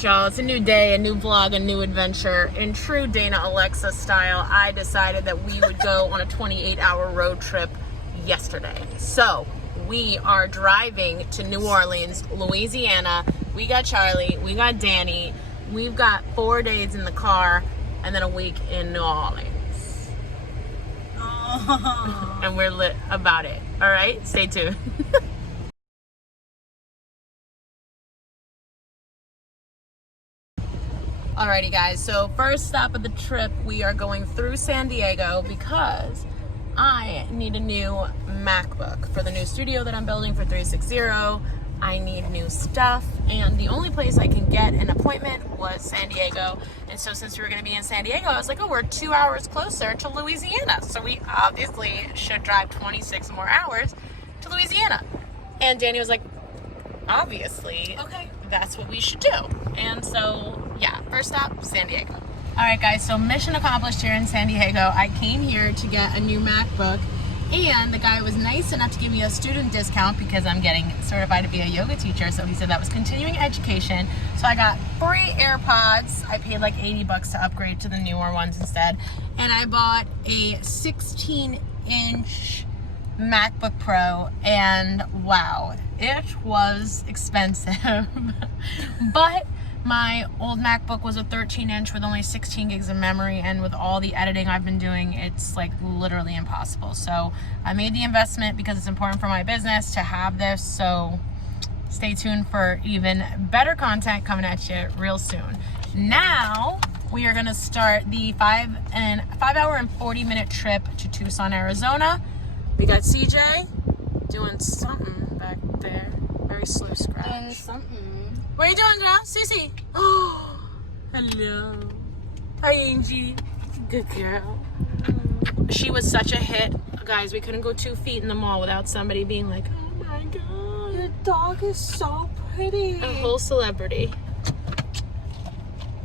Y'all, it's a new day, a new vlog, a new adventure. In true Dana Alexa style, I decided that we would go on a 28-hour road trip yesterday. So we are driving to New Orleans, Louisiana. We got Charlie, we got Dani. We've got 4 days in the car and then a week in New Orleans. Oh. And we're lit about it. All right, stay tuned. Alrighty guys, so first stop of the trip, we are going through San Diego because I need a new MacBook for the new studio that I'm building for 360. I need new stuff, and the only place I can get an appointment was San Diego. And so since we were gonna be in San Diego, I was like, oh, we're 2 hours closer to Louisiana. So we obviously should drive 26 more hours to Louisiana. And Dani was like, obviously, okay, that's what we should do. And so, yeah, first stop, San Diego. All right, guys, so mission accomplished here in San Diego. I came here to get a new MacBook, and the guy was nice enough to give me a student discount because I'm getting certified to be a yoga teacher. So he said that was continuing education. So I got free AirPods. I paid like $80 to upgrade to the newer ones instead. And I bought a 16-inch MacBook Pro, and wow, it was expensive. But my old MacBook was a 13-inch with only 16 gigs of memory, and with all the editing I've been doing, it's like literally impossible. So I made the investment because it's important for my business to have this. So stay tuned for even better content coming at you real soon. Now we are gonna start the 5 hour and 40-minute trip to Tucson, Arizona. We got CJ doing something back there. Very slow scratch. Doing something. What are you doing, girl? Cece. Oh, hello. Hi, Angie. Good girl. She was such a hit. Guys, we couldn't go 2 feet in the mall without somebody being like, oh my God. Your dog is so pretty. A whole celebrity.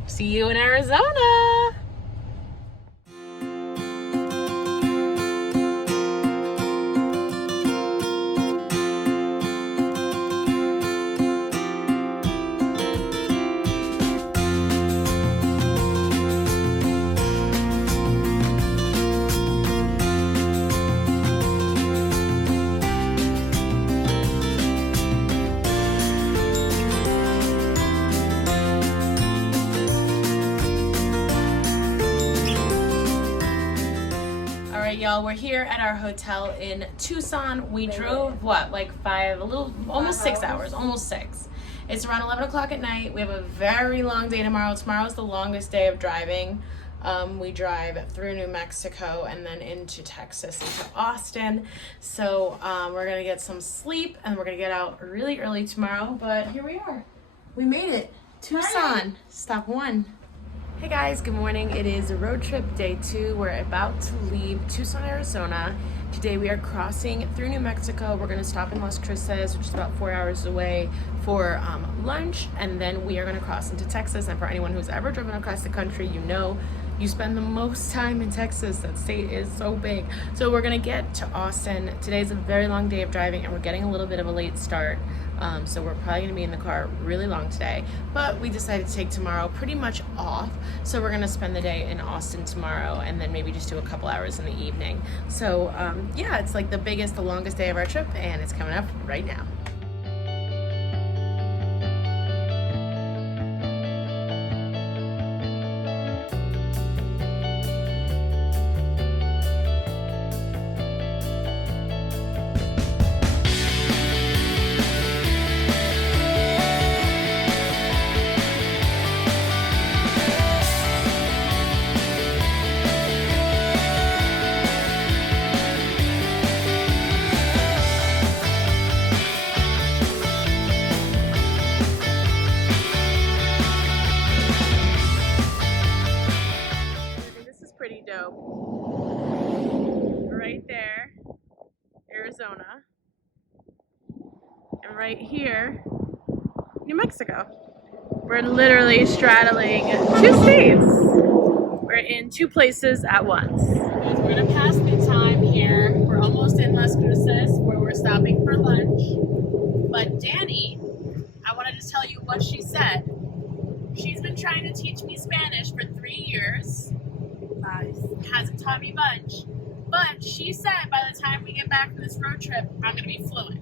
See you in Arizona. Y'all, we're here at our hotel in Tucson. We drove what, like almost 6 hours, almost 6. It's around 11 o'clock at night. We have a very long day tomorrow. Tomorrow's the longest day of driving. We drive through New Mexico and then into Texas, into Austin. So we're gonna get some sleep and we're gonna get out really early tomorrow. But here we are. We made it. Tucson, stop 1. Hey guys, good morning. It is road trip day 2. We're about to leave Tucson, Arizona. Today we are crossing through New Mexico. We're gonna stop in Las Cruces, which is about 4 hours away, for lunch, and then we are gonna cross into Texas. And for anyone who's ever driven across the country, you know you spend the most time in Texas. That state is so big. So we're gonna get to Austin. Today's a very long day of driving, and we're getting a little bit of a late start. So we're probably gonna be in the car really long today, but we decided to take tomorrow pretty much off. So we're gonna spend the day in Austin tomorrow and then maybe just do a couple hours in the evening. So yeah, it's like the longest day of our trip, and it's coming up right now. Right there, Arizona, and right here, New Mexico. We're literally straddling 2 states. We're in 2 places at once. We're gonna pass the time here. We're almost in Las Cruces, where we're stopping for lunch. But Dani, I wanted to tell you what she said. trying to teach me Spanish for 3 years. Nice. Hasn't taught me much. But she said by the time we get back from this road trip, I'm going to be fluent.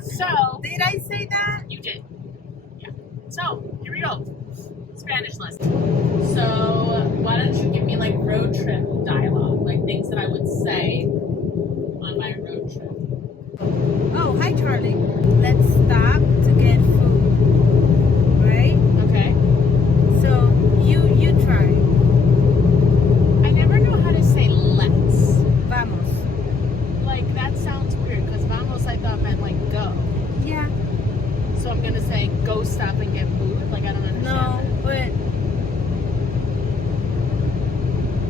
So. Did I say that? You did. Yeah. So, here we go. Spanish lesson. So, why don't you give me like road trip dialogue? Like things that I would say on my road trip. Oh, hi Charlie. Let's stop to get food. Right? Okay. So you try. I never know how to say let's. Vamos. Like that sounds weird because vamos I thought meant like go. Yeah. So I'm gonna say go stop and get food. Like I don't understand. No, but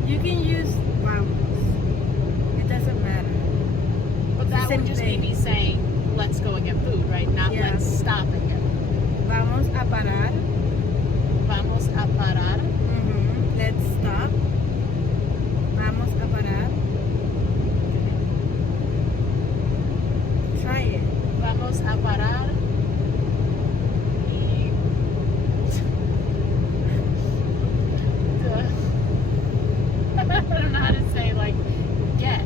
you can use vamos. It doesn't matter. But that would just be me saying let's go and get food, right? Not let's stop and get food. Vamos a parar. Vamos a parar. Mm-hmm. Let's stop. Vamos a parar. Try it. Vamos a parar. Y... I don't know how to say like get.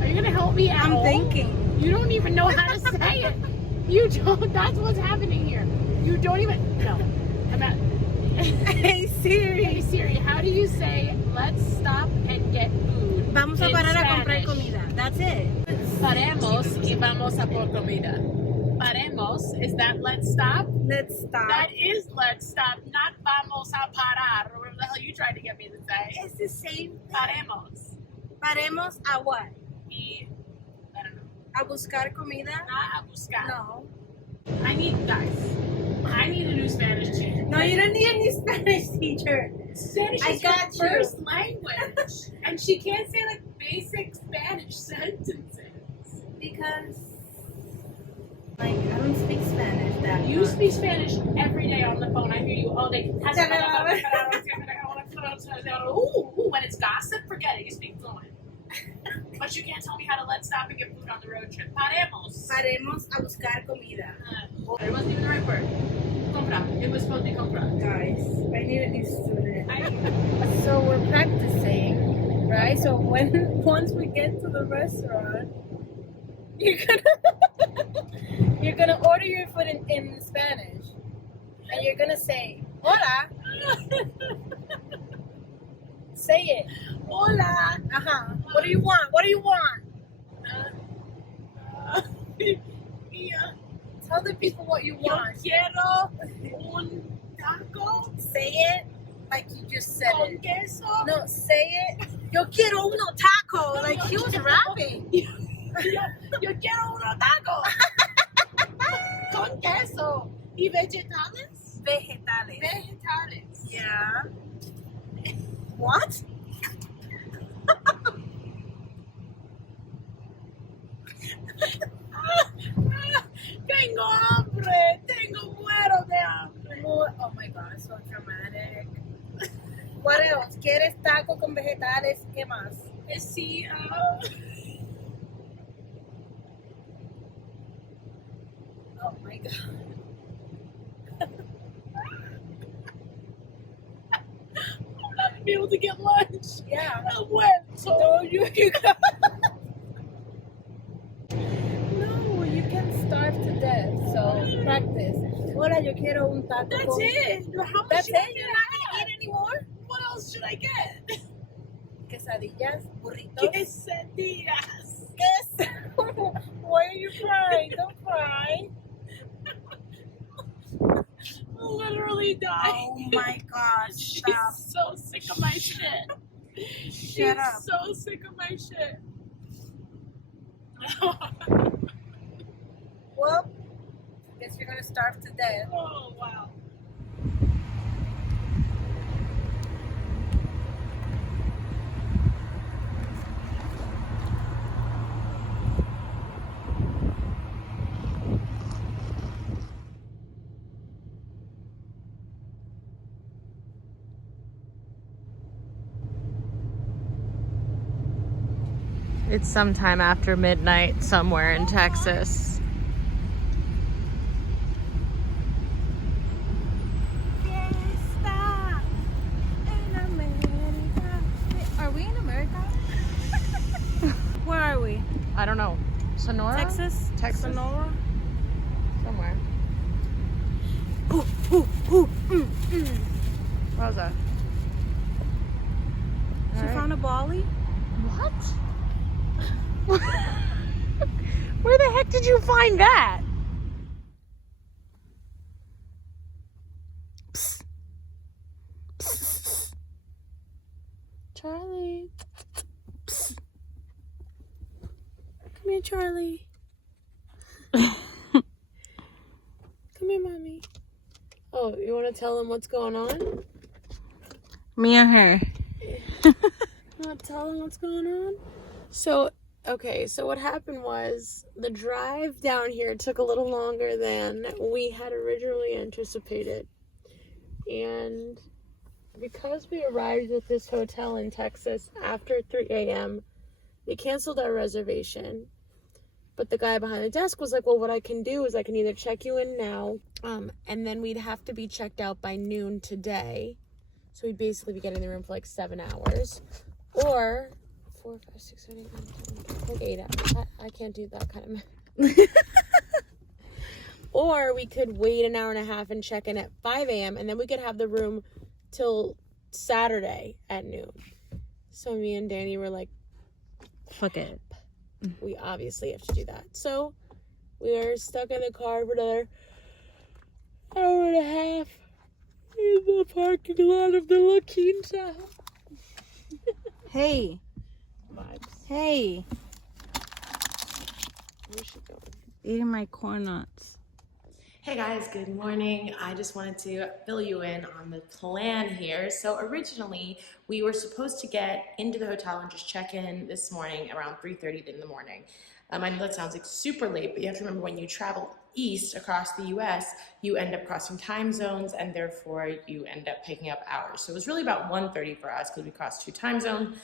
Are you gonna help me out? I'm thinking. You don't even know how to say it. You don't. That's what's happening here. You don't even. No. I'm at. Hey Siri. Hey Siri, how do you say let's stop and get food? Vamos a in parar a comprar Spanish? comida. That's it. Paremos y vamos a por comida. Paremos, is that let's stop? Let's stop. That is let's stop, not vamos a parar, or whatever the hell you tried to get me to say. It's the same thing. Paremos. Paremos a what? Y, I don't know. A buscar comida? Not a buscar. No. I need a new Spanish teacher. No, you don't need any Spanish teacher. Spanish I is got her you. first language. And she can't say like basic Spanish sentences. Because, like, I don't speak Spanish that You much. speak Spanish every day on the phone. I hear you all day. Ooh, when it's gossip, forget it. You speak fluent. But you can't tell me how to let's stop and get food on the road trip. Paremos. Paremos a buscar comida. It wasn't even the right word. Comprar. It was supposed to be comprar. Guys, I need a new student. So we're practicing, right? So once we get to the restaurant, you're gonna order your food in Spanish, and you're gonna say "Hola." Say it. Hola. What do you want? What do you want? Yeah. Tell the people what you Yo want. quiero un taco Say it like you just said con it. queso. No, say it. Yo quiero uno taco. Like he was rapping. Yo quiero un taco con queso y vegetales. Vegetales. Vegetales. Yeah. What? Tengo hambre. Muero de hambre. Oh my god, so dramatic. What else? ¿Quieres taco con vegetales? ¿Qué más? Sí. Oh my god. I'm not gonna be able to get lunch. Yeah. I'm wet. So No, you No, you can starve to death. So practice. Hola, yo quiero un taco. that's con... it. How much That's should I it? You're not gonna eat anymore? What else should I get? Quesadillas, burritos. Quesadillas. Yes. Why are you crying? Don't cry. I'm literally dying. Oh my god, stop. She's so sick of my shit. Shut up. She's so sick of my shit. Well, guess you're gonna starve to death. Oh, wow. It's sometime after midnight somewhere in Texas. Are we in America? Where are we? I don't know. Sonora? Texas? Texas? Sonora? Somewhere. What was that? She found a Bali? What? Where the heck did you find that? Psst. Psst. Charlie. Psst. Come here, Charlie. Come here, mommy. Oh, you want to tell them what's going on? Me or her? You want to tell them what's going on? So, okay, so what happened was the drive down here took a little longer than we had originally anticipated. And because we arrived at this hotel in Texas after 3 a.m., they canceled our reservation. But the guy behind the desk was like, well, what I can do is I can either check you in now, and then we'd have to be checked out by noon today. So we'd basically be getting in the room for like 7 hours. Or 4, 5, 6, 7, 8, 9, 10, like 8 hours. I can't do that kind of math. Or we could wait an hour and a half and check in at 5 a.m. and then we could have the room till Saturday at noon. So me and Danny were like, Fuck it. we obviously have to do that. So we are stuck in the car for another hour and a half in the parking lot of the La Quinta. Hey. Vibes. Hey. Where's she going? Eating my corn nuts. Hey guys, good morning. I just wanted to fill you in on the plan here. So originally, we were supposed to get into the hotel and just check in this morning around 3:30 in the morning. I know that sounds like super late, but you have to remember when you travel east across the US, you end up crossing time zones and therefore you end up picking up hours. So it was really about 1:30 for us because we crossed 2 time zones.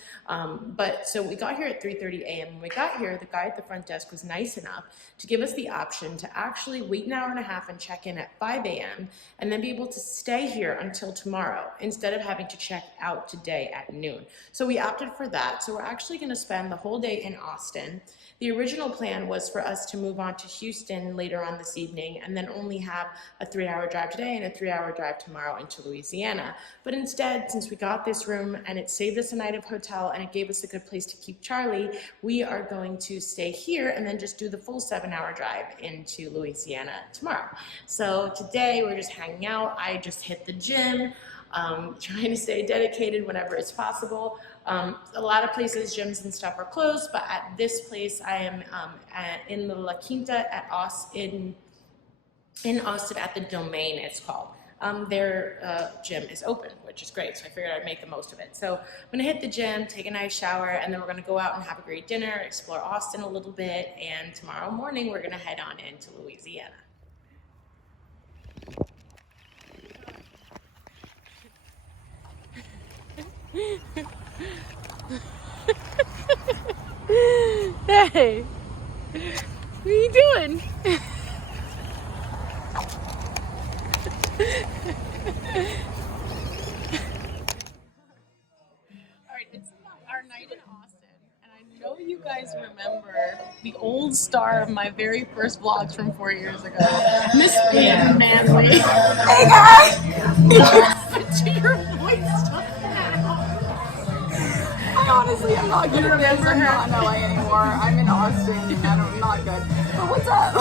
But so we got here at 3:30 a.m. When we got here, the guy at the front desk was nice enough to give us the option to actually wait an hour and a half and check in at 5 a.m. and then be able to stay here until tomorrow instead of having to check out today at noon. So we opted for that. So we're actually going to spend the whole day in Austin. The original plan was for us to move on to Houston later on this evening and then only have a 3-hour drive today and a 3-hour drive tomorrow into Louisiana. But instead, since we got this room and it saved us a night of hotel and it gave us a good place to keep Charlie, we are going to stay here and then just do the full 7-hour drive into Louisiana tomorrow. So today we're just hanging out. I just hit the gym, trying to stay dedicated whenever it's possible. A lot of places, gyms and stuff are closed, but at this place, I am in the La Quinta at Austin, in Austin at the Domain, it's called. Their gym is open, which is great, so I figured I'd make the most of it. So I'm gonna hit the gym, take a nice shower, and then we're gonna go out and have a great dinner, explore Austin a little bit, and tomorrow morning we're gonna head on into Louisiana. Hey, what are you doing? Alright, it's our night in Austin, and I know you guys remember the old star of my very first vlogs from 4 years ago, Miss Pam Manley. Hey guys! To your voice. Honestly, I'm not good at this. I'm not in LA anymore. I'm in Austin and I'm not good. But what's up?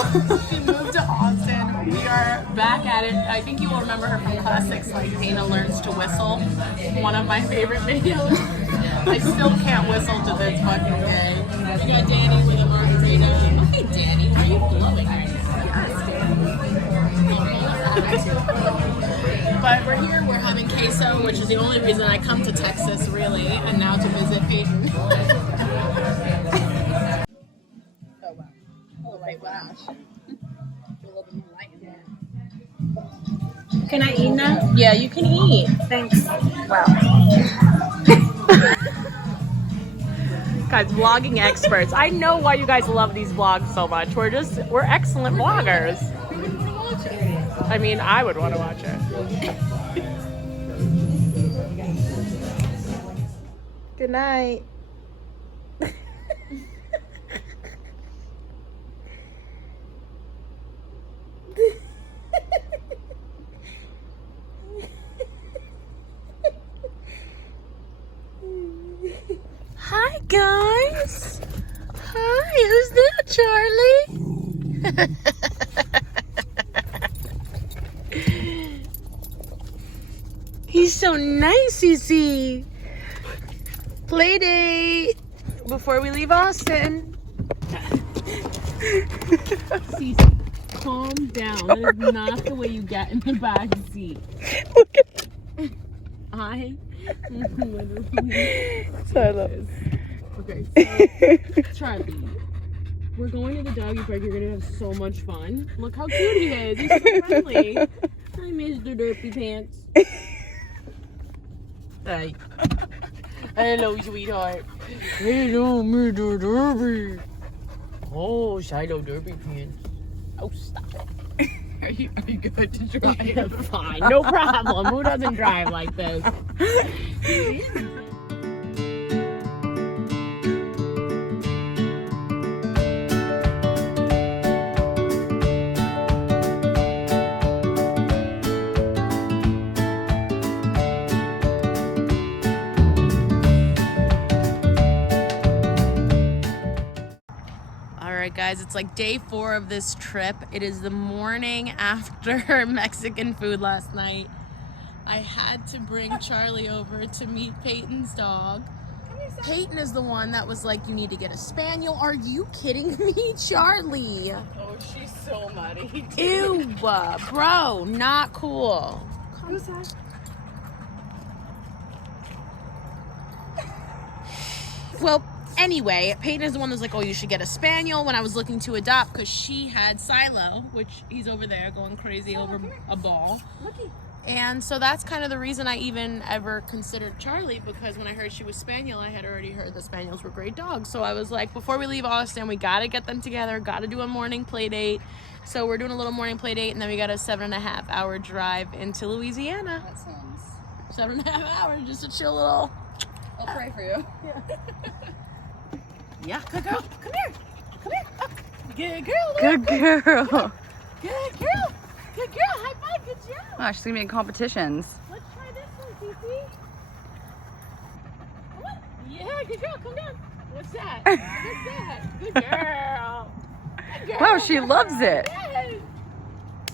She moved to Austin. We are back at it. I think you will remember her from classics like Dana Learns to Whistle, one of my favorite videos. I still can't whistle to this fucking day. We got Danny with a margarita. Hey Danny, are you blowing? Yes, But we're here, we're having queso, which is the only reason I come to Texas, really, and now to visit Peyton. Oh, wow. Oh, right, flash. A little bit more light in there. Can I eat now? Yeah, you can eat. Thanks. Wow. guys, vlogging experts. I know why you guys love these vlogs so much. We're excellent vloggers. I mean, I would want to watch it. Good night. Hi guys. Hi, who's that, Charlie? He's so nice, is he? Playdate before we leave Austin. Cece, calm down. That is not the way you get in the back seat. Look at I literally. Silo. Okay, so Charlie, we're going to the doggy park. You're gonna have so much fun. Look how cute he is. He's so friendly. Hi, Mr. Derpy Pants. Hi. Hello, sweetheart. Hello, Mr. Derby. Oh, Shiloh Derby Pants. Oh, stop it. Are you good to drive? Fine, no problem. Who doesn't drive like this? Alright guys, it's like day 4 of this trip. It is the morning after Mexican food last night. I had to bring Charlie over to meet Peyton's dog. Peyton is the one that was like, you need to get a spaniel. Are you kidding me, Charlie? Oh, she's so muddy. Ew, bro, not cool. Who's that? Well, anyway, Peyton is the one that's like, oh, you should get a spaniel when I was looking to adopt because she had Silo, which he's over there going crazy over a ball. Looky. And so that's kind of the reason I even ever considered Charlie, because when I heard she was spaniel, I had already heard the spaniels were great dogs. So I was like, before we leave Austin, we got to get them together, got to do a morning play date. So we're doing a little morning play date, and then we got a 7.5 hour drive into Louisiana. That sounds. 7.5 hours, just a chill little. I'll pray for you. Yeah, good girl. Come here. Come here. Oh, good girl. Good girl. Good girl. Good girl. High five. Good job. Oh, she's gonna be in competitions. Let's try this one, Cece. Come on. Yeah, good girl. Come down. What's that? What's that? Good girl. Good girl. Wow, she loves it. Yes.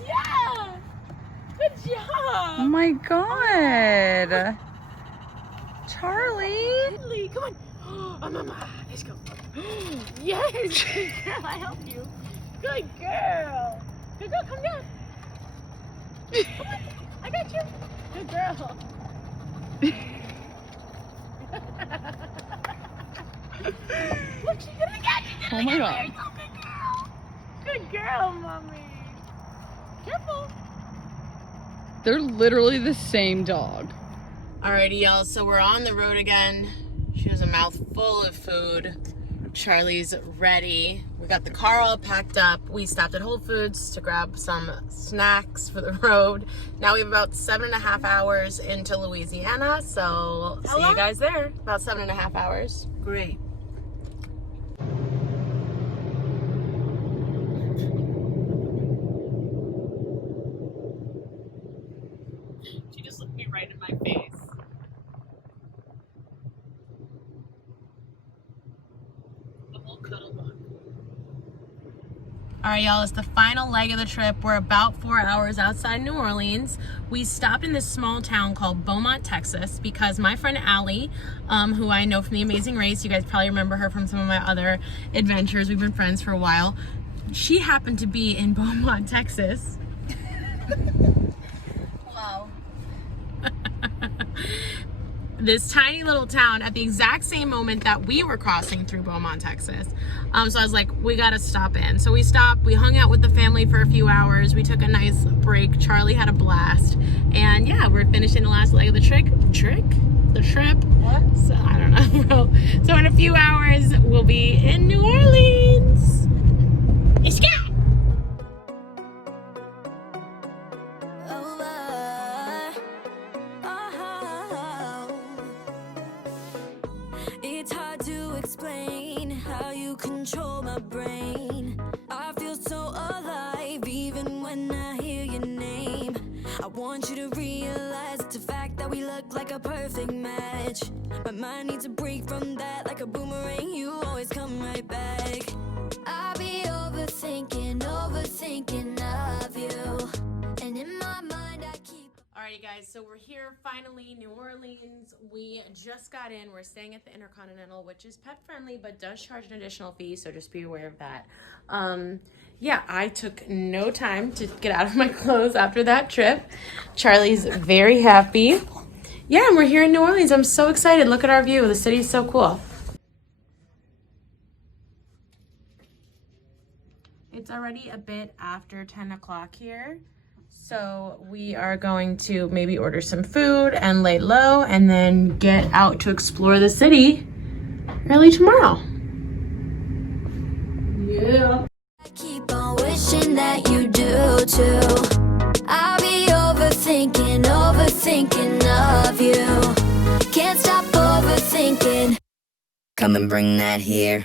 Yeah. Good job. Oh my god. Charlie. Come on. Oh, mama. Let's go. Yes. Good girl. I helped you. Good girl. Good girl. Come down. Come on. I got you. Good girl. Look, she's gonna get you. Oh my god. Good girl, mommy. Careful. They're literally the same dog. Alrighty, y'all. So we're on the road again. She has a mouth full of food. Charlie's ready. We got the car all packed up. We stopped at Whole Foods to grab some snacks for the road. Now we have about 7.5 hours into Louisiana. So see you guys there. About 7.5 hours. Great. She just looked me right in my face. The whole cuddle look. Alright, y'all, it's the final leg of the trip. We're about 4 hours outside New Orleans. We stopped in this small town called Beaumont, Texas, because my friend Allie, who I know from The Amazing Race, you guys probably remember her from some of my other adventures. We've been friends for a while. She happened to be in Beaumont, Texas. Wow. This tiny little town at the exact same moment that we were crossing through Beaumont, Texas. So I was like, we gotta stop in. So we stopped, we hung out with the family for a few hours. We took a nice break. Charlie had a blast. And yeah, we're finishing the last leg of the trip. the trip. What? So I don't know, bro. So in a few hours, we'll be in New Orleans. It's It's hard to explain how you control my brain. I feel so alive even when I hear your name. I want you to realize it's a fact that we look like a perfect match. My mind needs a break from that, like a boomerang, you always come right back. I be overthinking of you. And in my mind I keep... Alrighty guys, so we're here finally, New Orleans. We just got in. We're staying at the Intercontinental, which is pet friendly but does charge an additional fee, so just be aware of that. Yeah, I took no time to get out of my clothes after that trip. Charlie's very happy. Yeah, and we're here in New Orleans. I'm so excited. Look at our view. The city's so cool. It's already a bit after 10 o'clock here. So we are going to maybe order some food and lay low and then get out to explore the city early tomorrow. Yeah. I keep on wishing that you do too. I'll be overthinking of you. Can't stop overthinking. Come and bring that here.